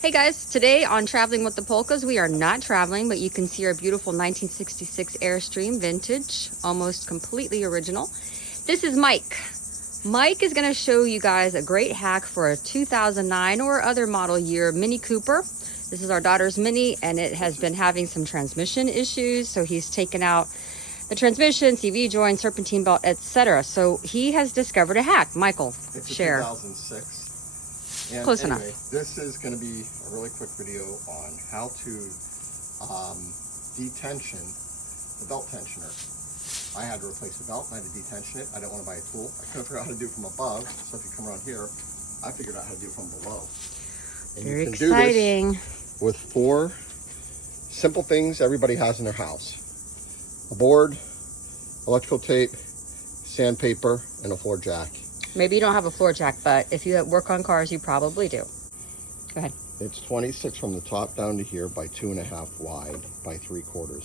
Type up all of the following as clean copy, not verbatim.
Hey guys, today on Traveling with the Polkas, we are not traveling, but you can see our beautiful 1966 Airstream vintage, almost completely original. This is Mike. Mike is going to show you guys a great hack for a 2009 or other model year Mini Cooper. This is our daughter's Mini, and it has been having some transmission issues, so he's taken out the transmission, CV joint, serpentine belt, etc. So he has discovered a hack. Michael, share. It's a 2006. And Close anyway, enough. This is going to be a really quick video on how to detension the belt tensioner. I had to replace the belt and I had to detension it. I didn't want to buy a tool. I couldn't figure out how to do it from above. So if you come around here, I figured out how to do it from below. And Very you can exciting. do this with 4 simple things everybody has in their house: a board, electrical tape, sandpaper, and a floor jack. Maybe you don't have a floor jack, but if you work on cars, you probably do. Go ahead. It's 26 from the top down to here by 2.5 wide by 3/4.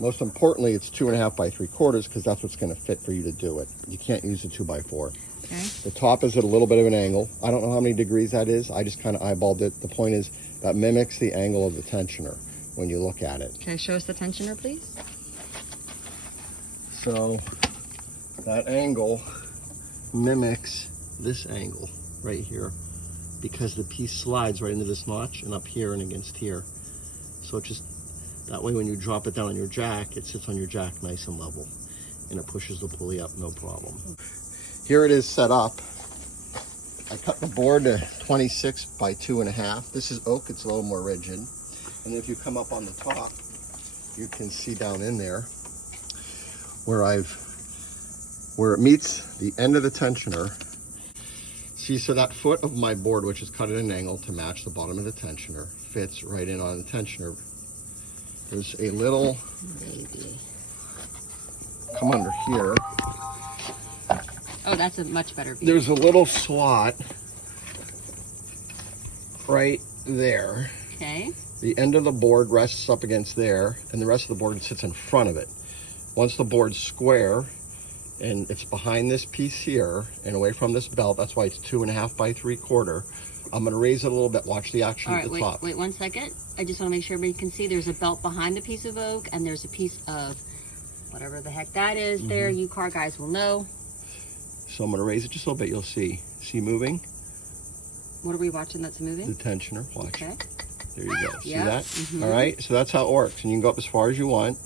Most importantly, it's 2.5 by 3/4 because that's what's going to fit for you to do it. You can't use a 2x4. Okay. The top is at a little bit of an angle. I don't know how many degrees that is. I just kind of eyeballed it. The point is that mimics the angle of the tensioner when you look at it. Okay, show us the tensioner, please. So that angle mimics this angle right here because the piece slides right into this notch and up here and against here. So it just, that way when you drop it down on your jack, it sits on your jack nice and level and it pushes the pulley up no problem. Here it is set up. I cut the board to 26 by 2.5. This is oak, it's a little more rigid. And if you come up on the top, you can see down in there where it meets the end of the tensioner. See, so that foot of my board, which is cut at an angle to match the bottom of the tensioner, fits right in on the tensioner. There's a little, come under here. Oh, that's a much better view. There's a little slot right there. Okay. The end of the board rests up against there, and the rest of the board sits in front of it. Once the board's square, and it's behind this piece here and away from this belt, that's why it's 2.5 by 3/4. I'm going to raise it a little bit. Watch the action at the top. Wait 1 second. I just want to make sure everybody can see there's a belt behind the piece of oak, and there's a piece of whatever the heck that is there. You car guys will know. So I'm going to raise it just a little bit. You'll see. See moving? What are we watching that's moving? The tensioner. Watch. Okay. There you go. See Yeah. that? All right. So that's how it works. And you can go up as far as you want.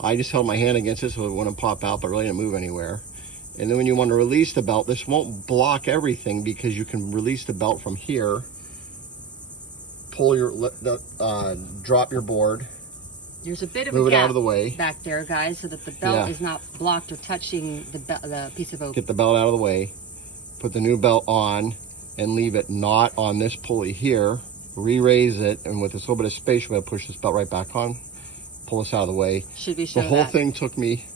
I just held my hand against it so it wouldn't pop out, but really didn't move anywhere. And then when you want to release the belt, this won't block everything because you can release the belt from here, pull your, drop your board, There's a bit of move a it gap out of the way, back there, guys, so that the belt is not blocked or touching the piece of oak. get the belt out of the way, put the new belt on, and leave it not on this pulley here, re-raise it, and with this little bit of space, you're going to push this belt right back on, pull this out of the way. Should we The show whole that? thing took me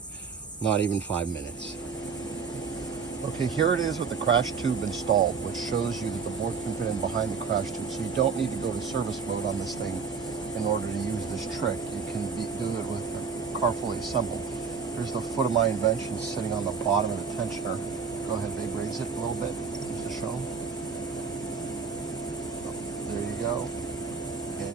not even 5 minutes. Okay, here it is with the crash tube installed, which shows you that the board can fit in behind the crash tube. So you don't need to go to service mode on this thing in order to use this trick. You can do it with the car fully assembled. Here's the foot of my invention sitting on the bottom of the tensioner. Go ahead, babe, raise it a little bit just to show them. There you go.